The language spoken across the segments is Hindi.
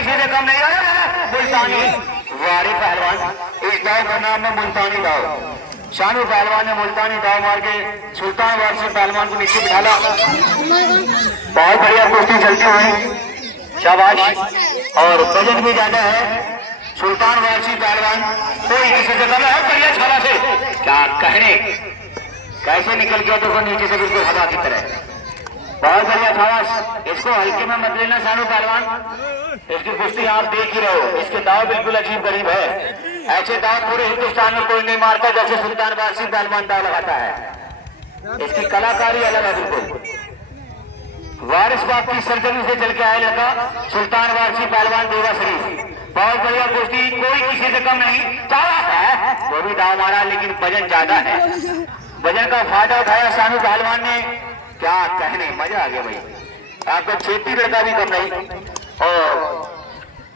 किसी से कम नहीं है। मुल्तानी वारी पहलवान, इस दाव का नाम है मुल्तानी दाव। शानू पहलवान ने मुल्तानी दाव मार के सुल्तान वारसी पहलवान को नीचे बिठाला। बहुत बढ़िया कुश्ती चलती हुई, शाबाश। और वजन भी ज्यादा है। सुल्तान वारसी पहलवान कोई किसी से कम है। बढ़िया छाला से क्या कहने, कैसे निकल गया देखो नीचे से बिल्कुल हवा की तरह। बहुत बढ़िया शाबाश। इसको हल्के में मत लेना शानू पहलवान, इसकी कुश्ती आप देख ही रहो। इसके दाव बिल्कुल अजीब गरीब है। ऐसे दाव पूरे हिंदुस्तान में कोई नहीं मारता जैसे सुल्तान वारसी पहलवान दाव लगाता है। इसकी कलाकारी अलग है बिल्कुल। वारिस बाप की सरजमी से चल के आए लड़का सुल्तान वारसी पहलवान देवा शरीफ। बहुत बढ़िया कुश्ती, कोई किसी से कम नहीं। चाला है वो भी दाव मारा, लेकिन वजन ज्यादा है। वजन का फायदा उठाया शानू पहलवान ने। क्या कहने, मजा आ गया भाई। आपका क्षेत्रीय लड़का भी कम नहीं और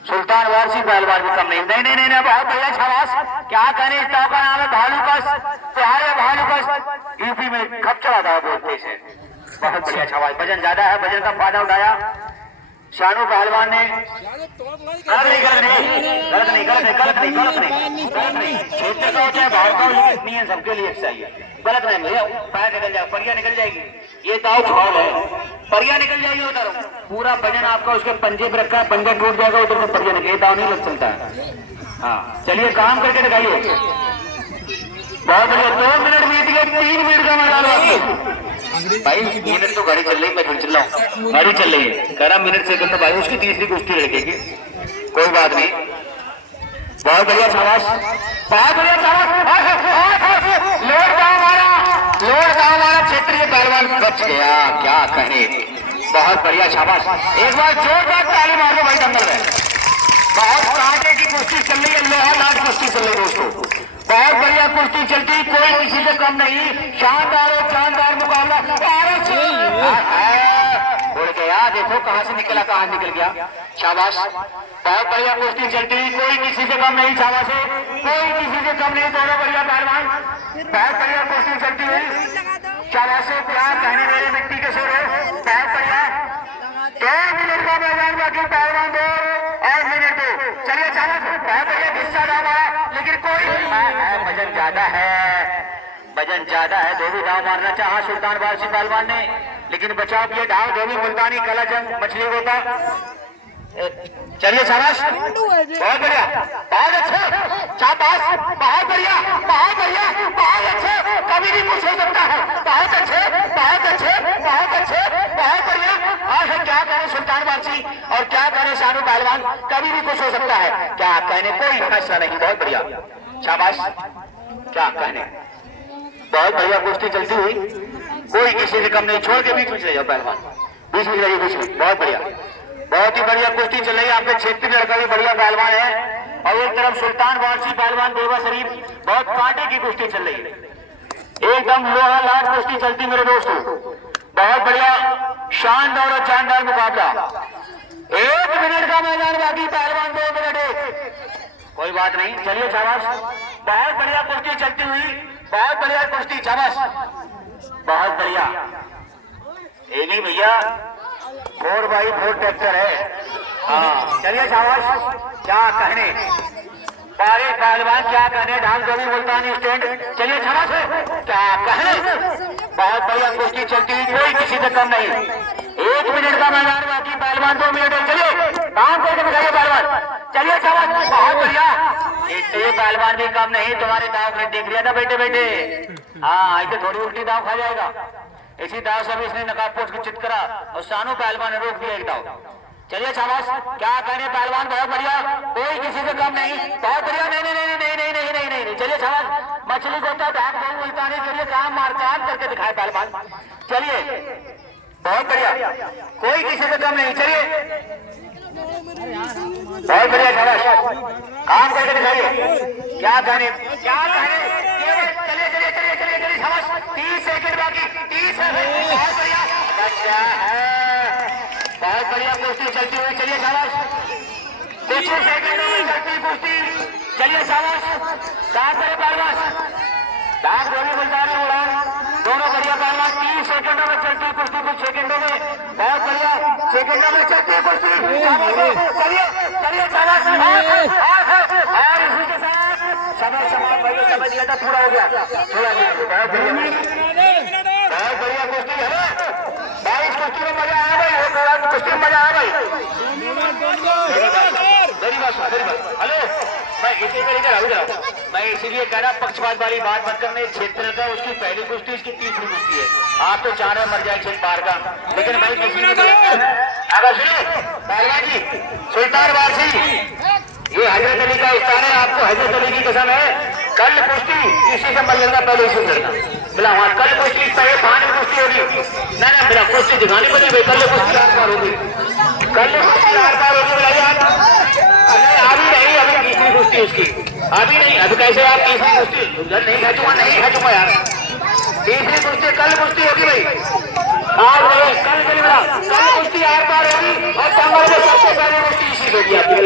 सुल्तान वारसी पहलवान भी कम नहीं। नहीं नहीं नहीं, बहुत बढ़िया शाबाश। क्या कहने, इस दाव का नाम है भालूकस। बिहार में भालूकस, यूपी में खपचड़ा दाव बोलते हैं। बहुत बढ़िया शाबाश। वजन ज्यादा है, वजन का फायदा उठाया शानू पहलवान ने। गलत नहीं गलत नहीं गलत नहीं गलत नहीं गलत नहीं गलत नहीं गलत नहीं। क्षेत्र का चाहे भाव का लिमिट नहीं है, सबके लिए चाहिए। गलत नहीं भैया, पैर निकल जाए, परिया निकल जाएगी। ये दाव भाव है, परिया निकल जाएगी उधर। पूरा वजन आपका उसके पंजे पर रखा है, पंजा टूट जाएगा उधर से परिया निकल, दाव नहीं लग सकता है। हाँ चलिए काम करके दिखाइए। बहुत बढ़िया। 2 मिनट बीत गए, 3 मिनट का मैदान बाकी भाई। मिनट तो गाड़ी चल रही, मैं चल रहा हूँ, गाड़ी चल रही है। 11 मिनट सेकंड तो भाई उसकी तीसरी कुश्ती लड़के की, कोई बात नहीं। बहुत बढ़िया शाबाश, बहुत बढ़िया शाबाश। लोड दाव मारा, लोड दाव मारा, क्षेत्रीय पहलवान बच गया। क्या कहे, बहुत बढ़िया शाबाश। एक बार जोरदार ताली मार दो भाई दंगल में। बहुत कांटे की कुश्ती चल रही है, लोहा लाट कुश्ती चल रही है दोस्तों। बहुत बढ़िया कुश्ती चलती, कोई किसी से कम नहीं। शानदार और शानदार मुकाबला। बोल गया, देखो कहां से निकला कहां निकल गया। शाबाश। बहुत बढ़िया कुश्ती चलती हुई, कोई किसी से कम नहीं। शाबाश, कोई किसी से कम नहीं। दोनों बढ़िया पहलवान, बहुत बढ़िया कुश्ती चलती हुई। शाबाश। क्या कहने मेरे मिट्टी के सुर है। बहुत बढ़िया। 2 मिनट का मैदान बाकी, पहलवान 2 और मिनट 2। चलिए शाबाश। बहुत बढ़िया हिस्सा डाला, लेकिन कोई वजन ज्यादा है, वजन ज्यादा है। धोबी दाव मारना चाहा सुल्तान वारसी पहलवान ने, लेकिन बचाव किए दाव। धोबी मुल्तानी कला जंग मछली होता। चलिए शाबाश, बहुत बढ़िया, बहुत अच्छे, शाबाश, बहुत बढ़िया, बहुत बढ़िया, बहुत अच्छे। कभी भी कुछ हो सकता है। बहुत अच्छे, बहुत अच्छे, बहुत अच्छे, बहुत बढ़िया। और क्या करें सुल्तान वारसी और क्या करें शानू पहलवान, कभी भी कुछ हो सकता है। क्या कहने, कोई फैसला नहीं। बहुत बढ़िया शाबाश। क्या कहने, बहुत बढ़िया कुश्ती चलती हुई, कोई किसी से कम नहीं। छोड़ के बीच में चले जाओ पहलवान, बीच में जाइए, बीच में। बहुत बढ़िया, बहुत ही बढ़िया कुश्ती चल रही है। आपके क्षेत्र में लड़का भी बढ़िया पहलवान है और एक तरफ सुल्तान वारसी पहलवान देवा शरीफ। बहुत कांटे की कुश्ती चल रही है, एकदम लोहा लाट कुश्ती चलती मेरे दोस्तों। बहुत बढ़िया शानदार और शानदार मुकाबला। 1 मिनट का मैदान बाकी, पहलवान 2 मिनट 1। कोई बात नहीं, चलिए शाबाश। बहुत बढ़िया कुश्ती चलती हुई, बहुत बढ़िया कुश्ती। शाबाश, बहुत बढ़िया। ये नहीं भैया 4x4 ट्रैक्टर है। हाँ चलिए शाबाश। क्या कहने, सारे पहलवान क्या कहने, ढाल धोबी मुल्तानी स्टैंड। चलिए शाबाश, क्या कहने, बहुत बढ़िया कुश्ती चलती हुई, कोई किसी से कम नहीं। 1 मिनट का मैदान बाकी, पहलवान 2 मिनट। चलिए काम करके दिखाइए पहलवान। चलिए शाबाश, बहुत बढ़िया। ये पहलवान भी कम नहीं। तुम्हारे दाव में देख लिया था बेटे बेटे। हाँ ऐसे थोड़ी उल्टी दाव खा जाएगा। इसी दाव से भी इसने नकाब पोस्ट की चित करा और शानू पहलवान ने रोक दिया एक दाव। चलिए शाबाश। क्या कहने पहलवान, बहुत बढ़िया, कोई किसी से कम नहीं। बहुत बढ़िया। नहीं नहीं नहीं नहीं नहीं नहीं नहीं नहीं नहीं। चलिए शाबाश। मछली को तो ढाक दो मुल्तानी के लिए काम मार काम करके दिखाए पहलवान। चलिए बहुत बढ़िया, कोई किसी से कम नहीं। चलिए बहुत बढ़िया शाबाश, काम करके दिखाइए। क्या कहने, क्या कहने। चलिए चलिए चलिए चलिए चलिए शाबाश। 30 सेकंड बाकी, 30 सेकंड। बहुत बढ़िया, अच्छा है, बहुत बढ़िया कुश्ती चलती हुई। चलिए शाबाश, कुछ सेकंडों में चलती कुश्ती। चलिए शाबाश। क्या करे पहलवान, दाग धोबी मुल्तानी उड़ान। दोनों बढ़िया पहलवान 30 सेकंडों में चलती है कुश्ती, कुछ सेकंडों में बहुत बढ़िया सेकंडों में चलती है कुश्ती। चलिए चलिए और इसी के साथ समय भाई समय दिया था, पूरा हो गया, थोड़ा बहुत बढ़िया कुश्ती है भाई। इस कुश्ती में मजा आया भाई, कुश्ती में मजा आया भाई। मेरी बात हेलो मैं इसी में इधर मैं इसीलिए कह रहा पक्षपात वाली बात मत करने। क्षेत्र का उसकी पहली कुश्ती, इसकी तीसरी कुश्ती है। आप तो चाह रहे मर जाए क्षेत्र पार का, लेकिन भाई किसी ने अगर सुनो पहलवान जी सुल्तान वारसी, ये हजरत अली का उस्ताद है। आपको हजरत अली की कसम है, कल कुश्ती किसी से मर लेना, पहले इसी करना बोला। वहाँ कल कुश्ती पहले फाइनल कुश्ती होगी ना मेरा कुश्ती दिखानी पड़ी भाई। कल कुश्ती आर पार होगी, कल कुश्ती आर पार होगी बोला। अभी नहीं, अभी तीसरी कुश्ती उसकी अभी नहीं। अभी कैसे आप तीसरी कुश्ती नहीं खींचूंगा यार। तीसरी कुश्ती कल कुश्ती होगी भाई, आज नहीं कल कल कुश्ती आर पार होगी। और सबसे पहले कुश्ती इसी होगी आपकी।